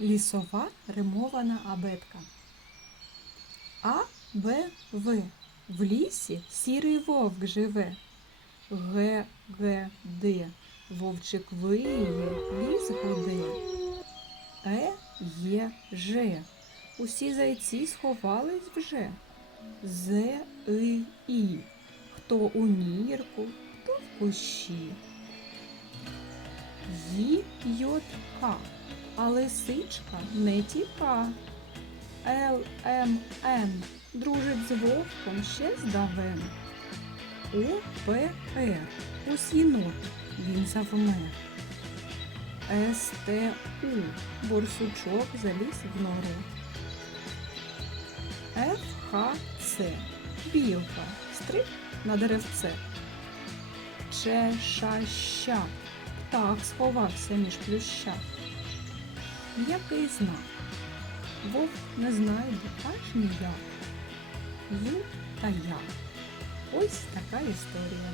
Лісова римована абетка. А, Б, В. В лісі сірий вовк живе. Г, Г, Д. Вовчик виє, ліс гуде. Е, Є, Ж. Усі зайці сховались вже. З, И, І. Хто у нірку, хто в кущі. Ї, Йот, К. А лисичка не тіка. Л, М, Н. Дружить з вовком ще здавен. О, П, Р. Ось єнот, він завмер. С, Т, У. Борсучок заліз в нору. Ф, Х, Ц. Білка. Стриб на деревце. Ч, Ш, Щ. Птах сховався між плюща. Який знак? Вовк не знайде аж ніяк. Ю та я. Ось така історія.